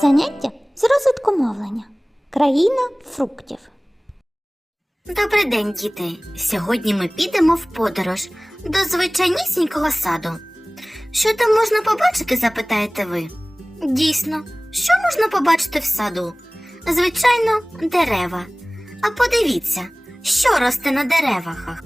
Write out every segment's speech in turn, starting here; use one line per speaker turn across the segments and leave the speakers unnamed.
Заняття з розвитку мовлення. Країна фруктів.
Добрий день, діти! Сьогодні ми підемо в подорож до звичайнісінького саду. Що там можна побачити, запитаєте ви? Дійсно, що можна побачити в саду? Звичайно, дерева. А подивіться, що росте на деревах.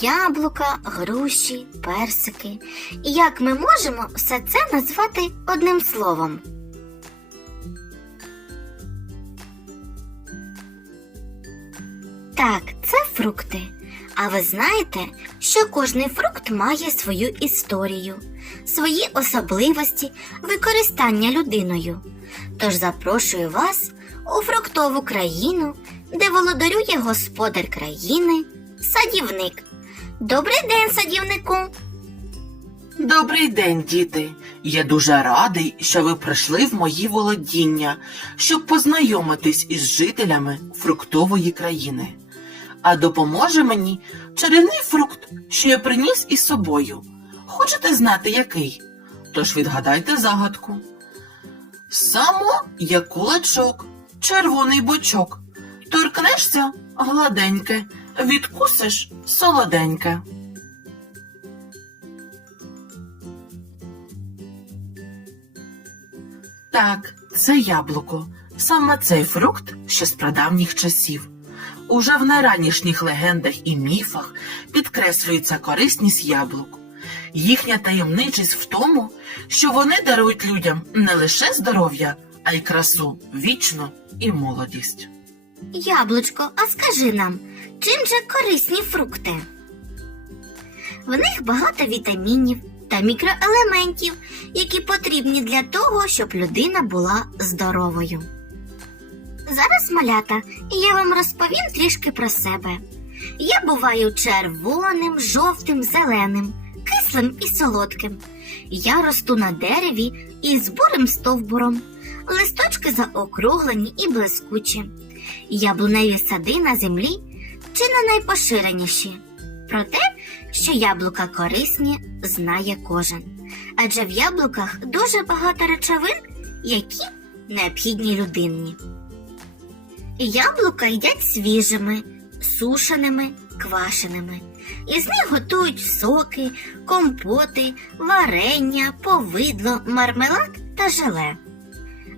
Яблука, груші, персики. І Як ми можемо все це назвати одним словом? Так, це фрукти. А ви знаєте, що кожний фрукт має свою історію, свої особливості використання людиною. Тож запрошую вас у фруктову країну, де володарює господар країни, садівник. Добрий день, садівнику!
Добрий день, діти. Я дуже радий, що ви прийшли в мої володіння, щоб познайомитись із жителями фруктової країни. А допоможе мені чарівний фрукт, що я приніс із собою. Хочете знати, який? Тож відгадайте загадку. Само як кулачок, червоний бочок. Торкнешся гладеньке, відкусиш солоденьке. Так, це яблуко. Саме цей фрукт ще з прадавніх часів. Уже в найранішніх легендах і міфах підкреслюється корисність яблук. Їхня таємничість в тому, що вони дарують людям не лише здоров'я, а й красу, вічну і молодість.
Яблучко, а скажи нам, чим же корисні фрукти? В них багато вітамінів та мікроелементів, які потрібні для того, щоб людина була здоровою. Зараз, малята, я вам розповім трішки про себе. Я буваю червоним, жовтим, зеленим, кислим і солодким. Я росту на дереві із бурим стовбуром, листочки заокруглені і блискучі. Яблуневі сади на землі чи не найпоширеніші. Про те, що яблука корисні, знає кожен. Адже в яблуках дуже багато речовин, які необхідні людині. Яблука їдять свіжими, сушеними, квашеними. Із них готують соки, компоти, варення, повидло, мармелад та желе.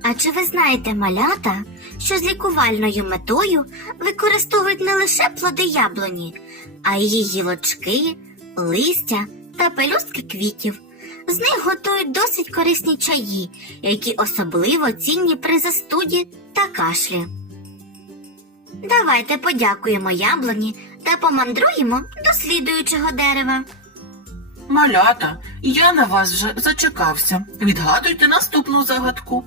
А чи ви знаєте малята, що з лікувальною метою використовують не лише плоди яблуні, а її гілочки, листя та пелюстки квітів? З них готують досить корисні чаї, які особливо цінні при застуді та кашлі. Давайте подякуємо яблуні та помандруємо до слідуючого дерева.
Малята, я на вас вже зачекався. Відгадуйте наступну загадку.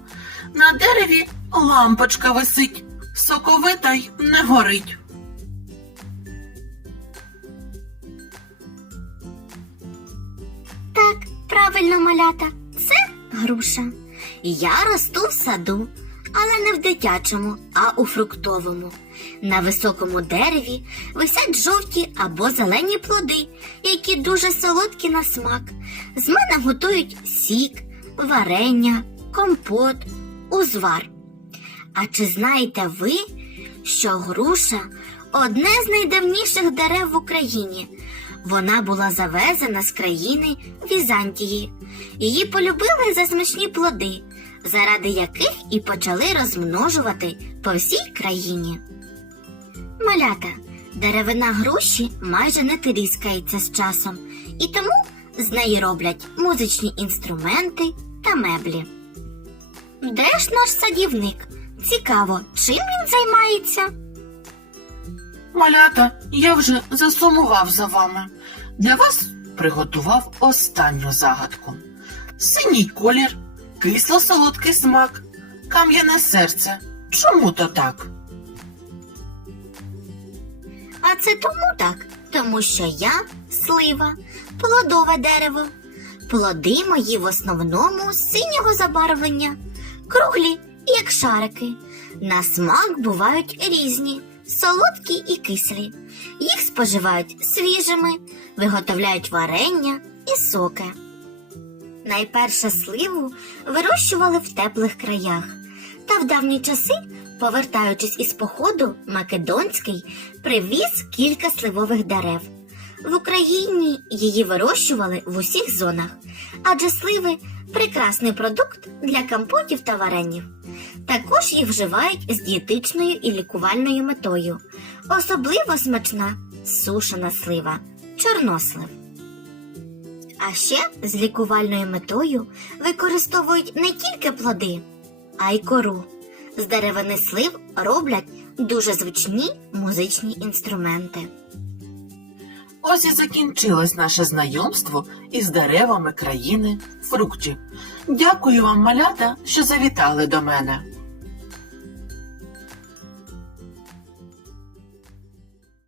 На дереві лампочка висить, соковита й не горить.
Так, правильно, малята, це груша. Я росту в саду, але не в дитячому, а у фруктовому. На високому дереві висять жовті або зелені плоди, які дуже солодкі на смак. З мене готують сік, варення, компот, узвар. А чи знаєте ви, що груша одне з найдавніших дерев в Україні? Вона була завезена з країни Візантії. Її полюбили за смачні плоди, заради яких і почали розмножувати по всій країні. Малята, деревина груші майже не тріскається з часом, і тому з неї роблять музичні інструменти та меблі. Де ж наш садівник? Цікаво, чим він займається?
Малята, я вже засумував за вами. Для вас приготував останню загадку. Синій колір, кисло-солодкий смак, кам'яне серце. Чому то так?
А це тому так, тому що я слива, плодове дерево. Плоди мої в основному синього забарвлення, круглі, як шарики. На смак бувають різні, солодкі і кислі. Їх споживають свіжими, виготовляють варення і соки. Найперше сливу вирощували в теплих краях, та в давні часи, повертаючись із походу, Македонський привіз кілька сливових дерев. В Україні її вирощували в усіх зонах, адже сливи прекрасний продукт для компотів та варенів. Також їх вживають з дієтичною і лікувальною метою. Особливо смачна сушена слива, чорнослив. А ще з лікувальною метою використовують не тільки плоди, а й кору. З деревини слив роблять дуже звичні музичні інструменти.
Ось і закінчилось наше знайомство із деревами країни фруктів. Дякую вам, малята, що завітали до мене.